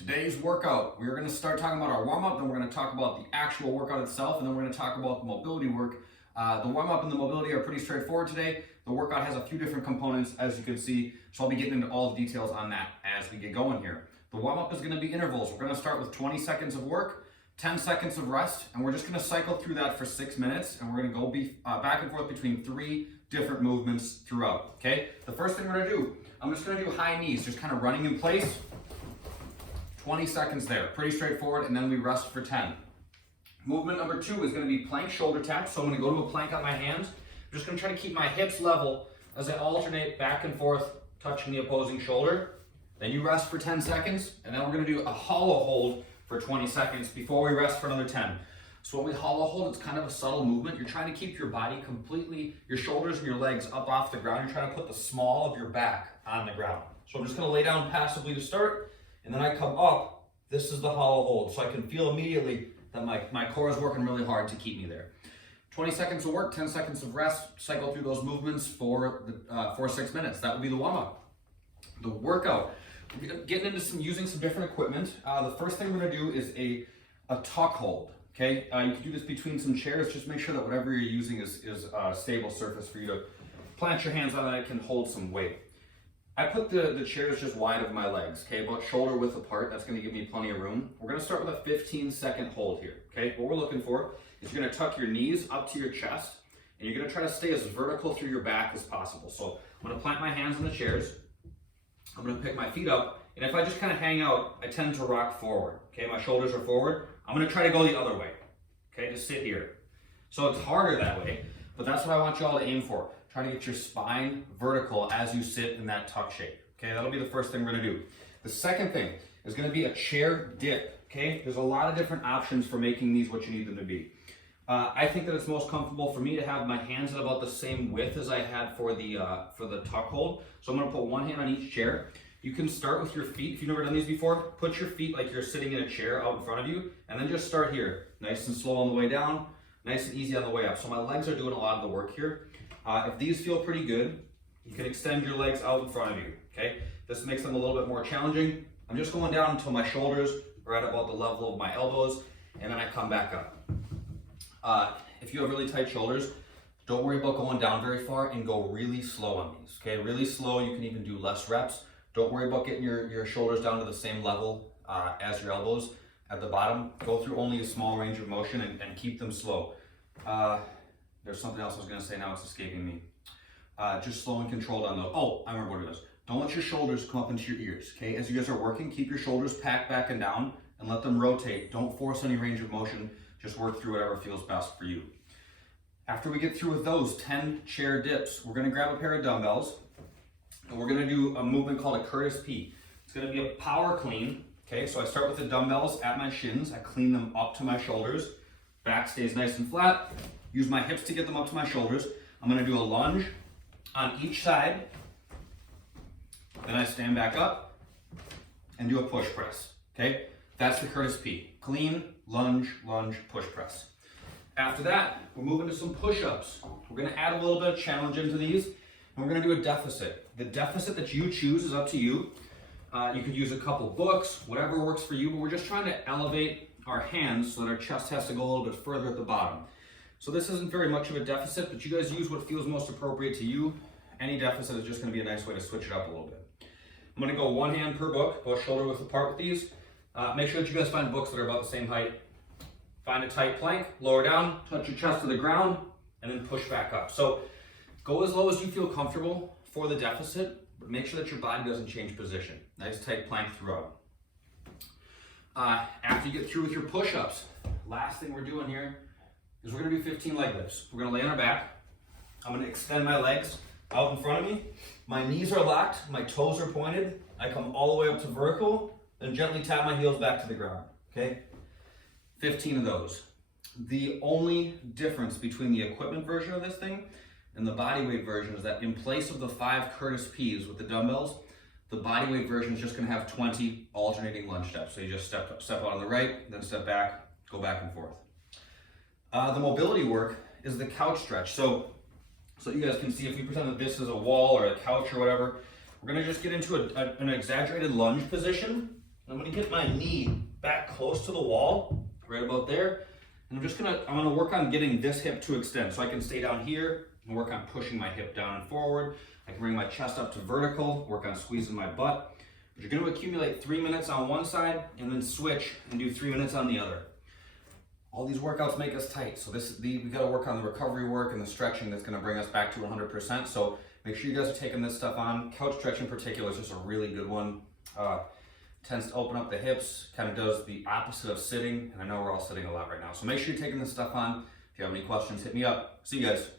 Today's workout, we're going to start talking about our warm-up, then we're going to talk about the actual workout itself, and then we're going to talk about the mobility work. The warm-up and the mobility are pretty straightforward today. The workout has a few different components, as you can see, so I'll be getting into all the details on that as we get going here. The warm-up is going to be intervals. We're going to start with 20 seconds of work, 10 seconds of rest, and we're just going to cycle through that for 6 minutes, and we're going to go back and forth between 3 different movements throughout, okay? The first thing we're going to do, I'm just going to do high knees, just kind of running in place. 20 seconds there, pretty straightforward, and then we rest for 10. Movement number 2 is going to be plank shoulder taps. So I'm going to go to a plank on my hands. I'm just going to try to keep my hips level as I alternate back and forth, touching the opposing shoulder. Then you rest for 10 seconds, and then we're going to do a hollow hold for 20 seconds before we rest for another 10. So when we hollow hold, it's kind of a subtle movement. You're trying to keep your body completely, your shoulders and your legs up off the ground. You're trying to put the small of your back on the ground. So I'm just going to lay down passively to start. And then I come up, this is the hollow hold. So I can feel immediately that my core is working really hard to keep me there. 20 seconds of work, 10 seconds of rest, cycle through those movements for 6 minutes. That would be the warm-up. The workout, we're getting into using some different equipment. The first thing we're gonna do is a tuck hold, okay? You can do this between some chairs. Just make sure that whatever you're using is a stable surface for you to plant your hands on and it can hold some weight. I put the chairs just wide of my legs, okay, about shoulder width apart. That's gonna give me plenty of room. We're gonna start with a 15-second hold here, okay? What we're looking for is you're gonna tuck your knees up to your chest, and you're gonna try to stay as vertical through your back as possible. So I'm gonna plant my hands on the chairs. I'm gonna pick my feet up, and if I just kind of hang out, I tend to rock forward, okay? My shoulders are forward. I'm gonna try to go the other way, okay, to sit here. So it's harder that way, but that's what I want you all to aim for. Try to get your spine vertical as you sit in that tuck shape. Okay, that'll be the first thing we're gonna do. The second thing is gonna be a chair dip. Okay, there's a lot of different options for making these what you need them to be. I think that it's most comfortable for me to have my hands at about the same width as I had for the tuck hold. So I'm gonna put one hand on each chair. You can start with your feet. If you've never done these before, put your feet like you're sitting in a chair out in front of you, and then just start here. Nice and slow on the way down, nice and easy on the way up. So my legs are doing a lot of the work here. If these feel pretty good, you can extend your legs out in front of you, okay? This makes them a little bit more challenging. I'm just going down until my shoulders are at about the level of my elbows, and then I come back up. If you have really tight shoulders, don't worry about going down very far and go really slow on these, okay? Really slow, you can even do less reps. Don't worry about getting your shoulders down to the same level as your elbows at the bottom. Go through only a small range of motion and keep them slow. There's something else I was going to say, now it's escaping me. Just slow and controlled on those. Oh, I remember what it is. Don't let your shoulders come up into your ears, okay? As you guys are working, keep your shoulders packed back and down and let them rotate. Don't force any range of motion. Just work through whatever feels best for you. After we get through with those 10 chair dips, we're going to grab a pair of dumbbells and we're going to do a movement called a Curtis P. It's going to be a power clean, okay? So I start with the dumbbells at my shins. I clean them up to my shoulders. Back stays nice and flat. Use my hips to get them up to my shoulders. I'm gonna do a lunge on each side. Then I stand back up and do a push press, okay? That's the Curtis P. Clean, lunge, lunge, push press. After that, we're moving to some push-ups. We're gonna add a little bit of challenge into these, and we're gonna do a deficit. The deficit that you choose is up to you. You could use a couple books, whatever works for you, but we're just trying to elevate our hands so that our chest has to go a little bit further at the bottom. So this isn't very much of a deficit, but you guys use what feels most appropriate to you. Any deficit is just gonna be a nice way to switch it up a little bit. I'm gonna go one hand per book, both shoulder width apart with these. Make sure that you guys find books that are about the same height. Find a tight plank, lower down, touch your chest to the ground, and then push back up. So go as low as you feel comfortable for the deficit, but make sure that your body doesn't change position. Nice tight plank throughout. After you get through with your push-ups, last thing we're doing here is we're gonna do 15 leg lifts. We're gonna lay on our back. I'm gonna extend my legs out in front of me. My knees are locked, my toes are pointed. I come all the way up to vertical, then gently tap my heels back to the ground, okay? 15 of those. The only difference between the equipment version of this thing and the bodyweight version is that in place of the 5 Curtis P's with the dumbbells, the bodyweight version is just gonna have 20 alternating lunge steps. So you just step out on the right, then step back, go back and forth. The mobility work is the couch stretch. So you guys can see, if we pretend that this is a wall or a couch or whatever, we're gonna just get into an exaggerated lunge position, I'm gonna get my knee back close to the wall, right about there. And I'm gonna work on getting this hip to extend. So I can stay down here and work on pushing my hip down and forward. I can bring my chest up to vertical, work on squeezing my butt. But you're gonna accumulate 3 minutes on one side and then switch and do 3 minutes on the other. All these workouts make us tight. So we gotta work on the recovery work and the stretching that's gonna bring us back to 100%. So make sure you guys are taking this stuff on. Couch stretch in particular is just a really good one. Tends to open up the hips, kind of does the opposite of sitting. And I know we're all sitting a lot right now. So make sure you're taking this stuff on. If you have any questions, hit me up. See you guys.